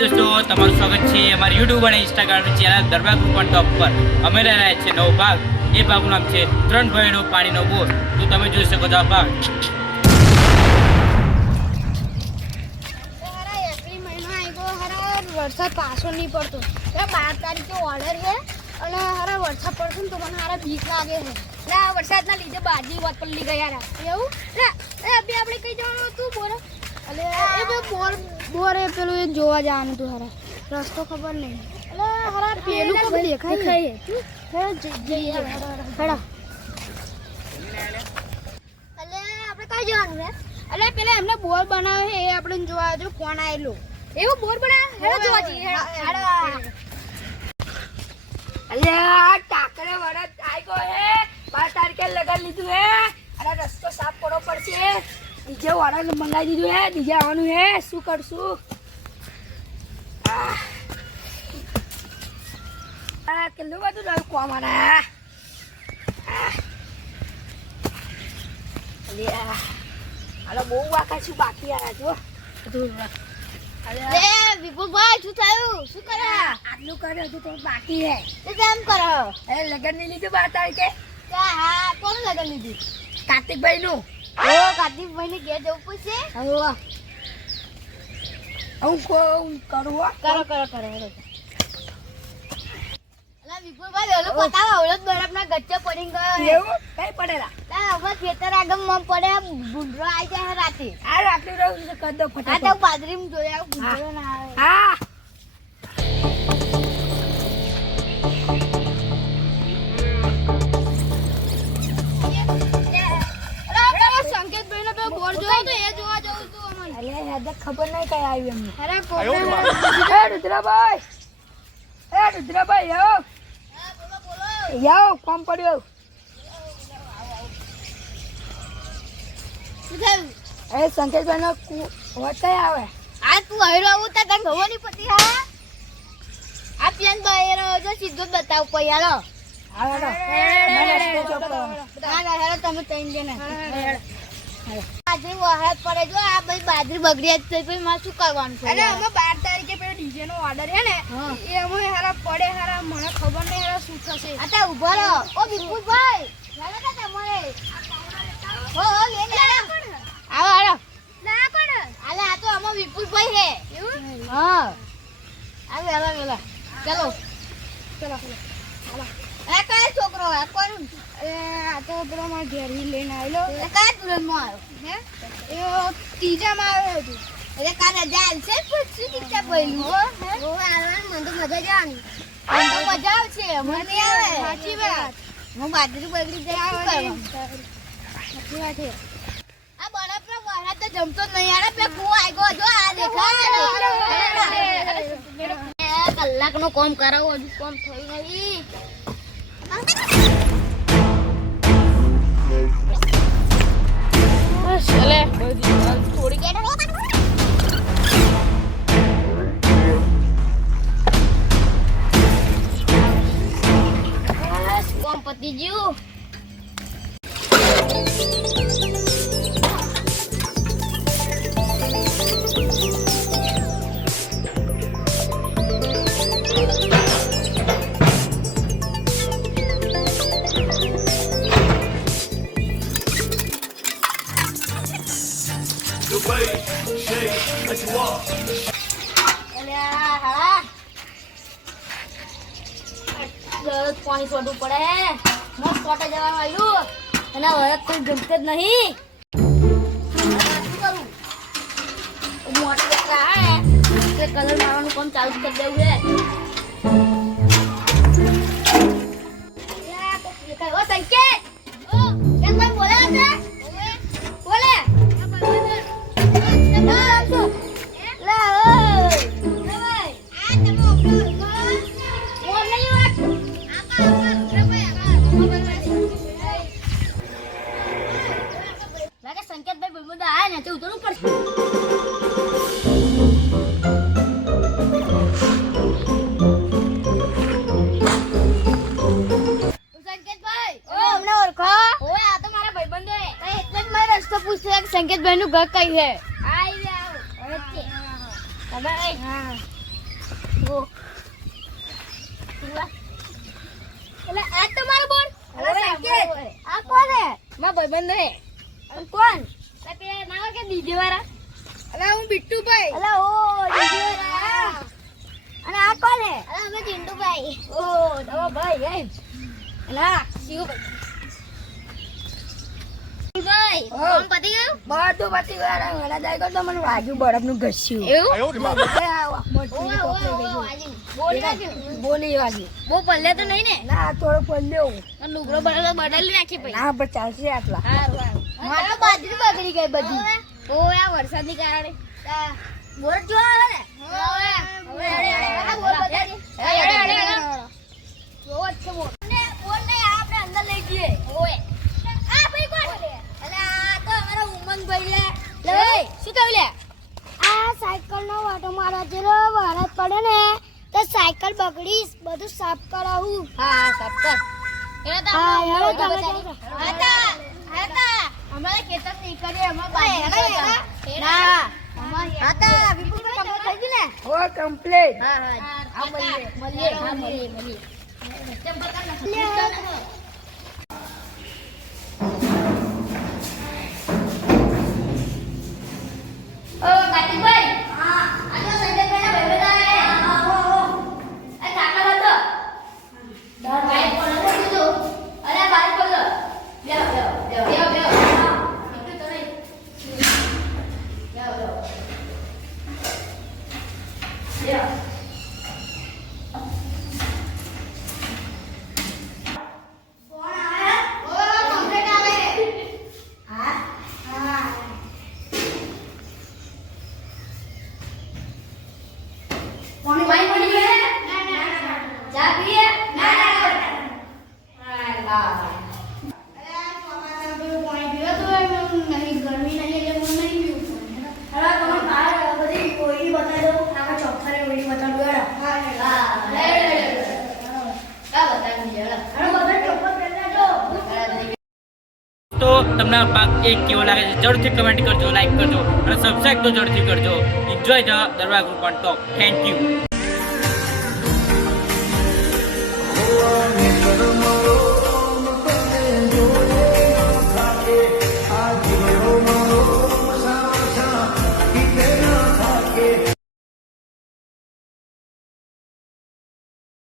દોસ્તો, તમારું સ્વાગત છે અમારી યુટ્યુબ અને Instagram channel Darbar group on top પર. અમે રહ્યા છે નવો ભાગ. એ ભાગનું નામ છે 3 ભાઈનો પાણીનો બોર. તો તમે જોઈ શકો છો આ ભાગ. વરસાદ પાછો નહીં પડતો. 12 તારીખે ઓર્ડર છે અને હારા વરસાદ પડશે ને તો મને હારા બીક લાગે છે. એટલે આ વરસાદના લીધે બાજી વાત પડી ગયા એવું બે આપણે કઈ જવાનું હતું બોર એટલે એ બે બોર એ પેલું એ જોવા જવાનું હતું હારા રસ્તો ખબર નહીં એટલે હારા પેલું ખબર દેખાય જઈએ હેડા એટલે આપણે કઈ જવાનું છે એટલે પેલા એમને બોર બનાવે છે એ આપણે જોવા જો કોણ આવેલું એવું બોર બનાવે હેડા જોવા જઈએ હેડા અલે આ ટાકરે વરદ આઈ ગયો હે 12 તારીખે લગન લીધું હે અરે રસ્તો સાફ કરવો પડશે ડીજે વાળાને મંગાવી દીધું હે ડીજે આવવાનું હે શું કરશું આ કેટલું બધું નવું કોમ આના અલે આલો બહુ વાકા છું બાકી આયા જો બધું લે વિપુલભાઈ શું થયું શું કરે આટલું કરે હજુ તો બાકી હે તે કેમ કરો એ લગન ની લીધું 12 તારીખે હા કોણ લગન લીધી કાર્તિકભાઈ નું ઓ કાર્તિકભાઈ ને ઘેર જવું પડશે હું કરું હો કરો અલા વિપુલભાઈ ઓલો પતાવો ઓલો બરફ ના ગચ્ચે પડી ગયો હે એવું કઈ પડેલા લા હવે ખેતર આગળ મમ પડે ભૂંડરો આવી જાય રાતે આ રાત્રે રહું તો કર દો આ ફટાફટ તો બાજરીમાં જોયા ભૂંડરો ના આવે હા સંકેતભાઈ નો બોર જોયો તો એ જોવા જવું તું અમને અલે યાદ ખબર નહીં કઈ આવ્યું એમને અરે એ રુદ્રભાઈ આવો યાઓ કામ પડ્યો એ સંકેતભાઈ નો વટાઈ આવે આ તું હૈરો આવું તા તને ખબર નહીં પડતી હા આ પ્લાન બહેરો જો સીધો જ બતાવ કોઈ હાલો આવે હેલો તમે તૈન દેને બાજરી વહાત પડે જો આ બધી બાજરી બગડી જ થઈ પછી મારે શું કરવાનું છે અરે અમે 12 તારીખે પેલો ડીજે નો ઓર્ડર છે ને એ અમે હારા પડે હારા મને ખબર નહીં હારા શું થશે આ તા ઉભા રહો ઓ વિપુલભાઈ ચાલો તો તમારે હો લેને આવો ના કોણ આલે આ તો અમાર વિપુલભાઈ છે એવું હા આ વેલા ચલો એ કઈ છોકરો હે કોણ એ આ તો પેલો માર ઘેર હી લઈને આવેલો એ કઈ તુરંતમાં આવ્યો હે એ ત્રીજામાં આવ્યો હતો એટલે કા રજા આવશે પણ શું દીક્ષા પહેલું હો આવવાનું મને તો મજા જ આવવાની મને તો મજા આવશે મને આવે સાચી વાત હું બાજરી બગડી જાય શું કરવાનું સાચી વાત છે આ બરફનો વરસાદ તો જમતો જ નહીં યાર પે કુવો આવ્યો જો આ દેખા કલાકનો કામ કરાવો હજુ કામ થયું નહીં ચલે થોડી કે કામ પતી ગયું પાણી છોડવું પડે મસ્ત કોટે જવાનું આવ્યું અને હવે કોઈ ગમતે જ નહીં મોટી કલર મારવાનું કામ ચાલુ કરી દેવું છે સંકેત બોલે બોલે સંકેતભાઈ બોલબોદા આયા ને તો ઉતરવું પડશે સંકેતભાઈ ઓ અમને ઓળખો ઓય આ તો મારા ભાઈબંધો હે એટલે જ મારો રસ્તો પૂછ્યો કે સંકેતભાઈ નું ઘર કઈ હે આઈ લે આવો ઓકે બાય હા એટલે આ તો મારો બોલ અલા સંકેત આ કોણ હે મારા ભાઈબંધ હે અને કોણ એટલે પેલા ના હોય કે ડીજે વાળા અલા હું બિટ્ટુભાઈ અલા ઓ ડીજે વાળા અને આ કોણ હે અલા અમે ચિંટુભાઈ ઓ દવા ભાઈ એમ અલા શિવભાઈ ભાઈ ઓ. કામ પતી ગયું બધું પતી ગયું ઘણા દાય તો મને વાગ્યું બરફનું ઘસ્યું એવું બોલી વાગ્યું બહુ પલ્લે તો નહીં ને ના થોડો પડ્યો લુગડો બદલી નાખી પછી ના પણ ચાલશે આટલા મારે બાજરી બગડી ગઈ બધી ઓ આ વરસાદની કારણે બોર જો આવે ને અંદર લઈ જઈએ આ ભાઈ કોણ અલા આ તો અમારો ઉમંગભાઈ લે લે શું કહ્યું લે આ સાયકલ નો વાટો મારા જેલો વરસાદ પડે ને તો સાયકલ બગડી બધું સાફ કરાવું હા સાફ કર હા હેડો તમે હતા અમારે ખેતર નહીં કરે અમાર ના હતા વિપુલ કમ થઈ ગઈ ને હો કમ્પ્લીટ હા હા મળીએ ઓ કાર્તિકભાઈ હા આજો સંજયભાઈ ના ભાઈબંધ આયા આ કાકા હતો દર ભાઈ કોણ હતું અરે બાઈક પર બેહો તો નહીં બેહો કોણ આયા ઓ કમ્પ્લીટ આવે હા હા કોની વાઈ પડી ગઈ ના ચા પીએ ના હા અરે સોમાના બે પાણી પીવે તો નહીં ગરમી નહીં એટલે હું નહીં પીવું અરે તમે બહાર બધી કોઈની બતાવી દો આમાં ચોખ્ખાને કોઈની બતાવી દો હા કા બતાવી દે અરે બધા ચોખ્ખા પહેલા જો તો તમને આ ભાગ એક કેવો લાગે છે જરૂરથી કમેન્ટ કરજો, લાઈક કરજો અને સબસ્ક્રાઈબ તો જરૂરથી કરજો. Enjoy the Darbar group on top. Thank you.